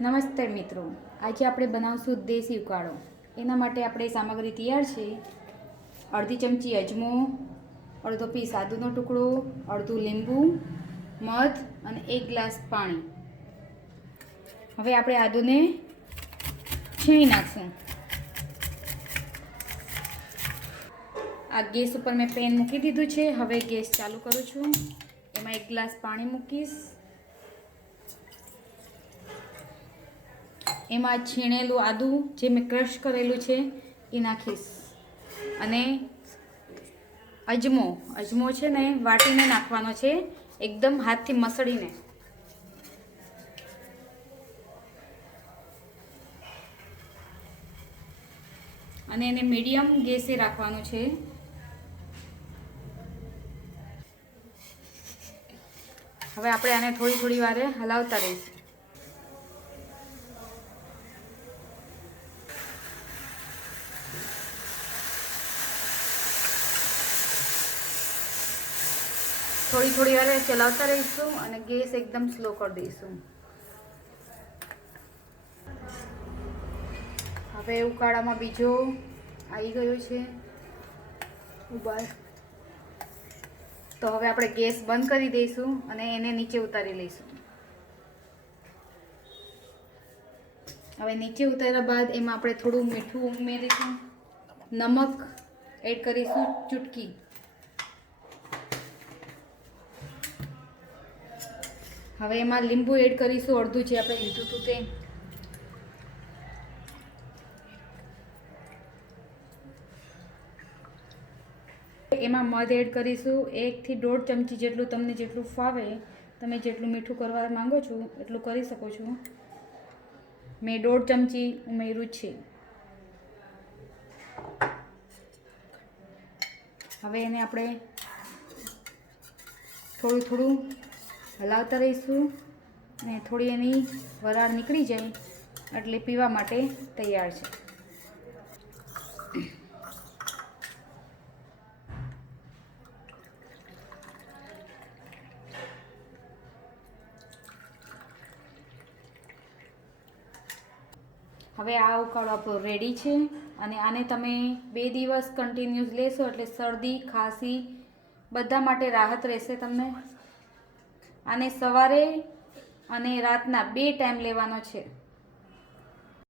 નમસ્તે મિત્રો, આજે આપણે બનાવશું દેશી ઉકાળો। એના માટે આપણે સામગ્રી તૈયાર છે। અડધી ચમચી અજમો, અડધો પીસ આદુનો ટુકડો, અડધું લીંબુ, મધ અને 1 ગ્લાસ પાણી। હવે આપણે આદુને છીણી નાખશું। આ ગેસ ઉપર મેં પેન મૂકી દીધું છે। હવે ગેસ ચાલુ કરું છું। એમાં 1 ગ્લાસ પાણી મૂકીશ। એમાં છીણેલું આદુ જે મેં ક્રશ કરેલું છે એ નાખીશ અને અજમો છે ને વાટીને નાખવાનો છે, એકદમ હાથથી મસળીને। અને એને મીડિયમ ગેસે રાખવાનું છે। હવે આપણે આને થોડી વારે હલાવતા રહીશું। થોડી વારે ચલાવતા રહીશું અને ગેસ એકદમ સ્લો કરી દઈશું। હવે ઉકાળામાં બીજો આવી ગયો છે ઉબાળ, તો હવે આપણે ગેસ બંધ કરી દઈશું અને એને નીચે ઉતારી લઈશું। હવે નીચે ઉતાર્યા બાદ એમાં આપણે થોડું મીઠું ઉમેરીશું, નમક એડ કરીશું ચૂટકી, હવે એમાં લીંબુ એડ કરીશું, અડધું જે આપણે લીધું હતું તે। એમાં મધ એડ કરીશું, 1 થી 1.5 ચમચી જેટલું, તમને જેટલું ફાવે, તમે જેટલું મીઠું કરવા માંગો છો એટલું કરી શકો છો। મેં 1.5 ચમચી ઉમેર્યું છે। હવે એને આપણે થોડું હલાવતા રહીશું અને થોડી એની વરાળ નીકળી જાય એટલે પીવા માટે તૈયાર છે। હવે આ ઉકાળો આપણો રેડી છે અને આને તમે 2 દિવસ કન્ટિન્યુઅસ લેશો એટલે શરદી ખાંસી બધા માટે રાહત રહેશે તમને। આને સવારે અને રાતના 2 ટાઈમ લેવાનો છે।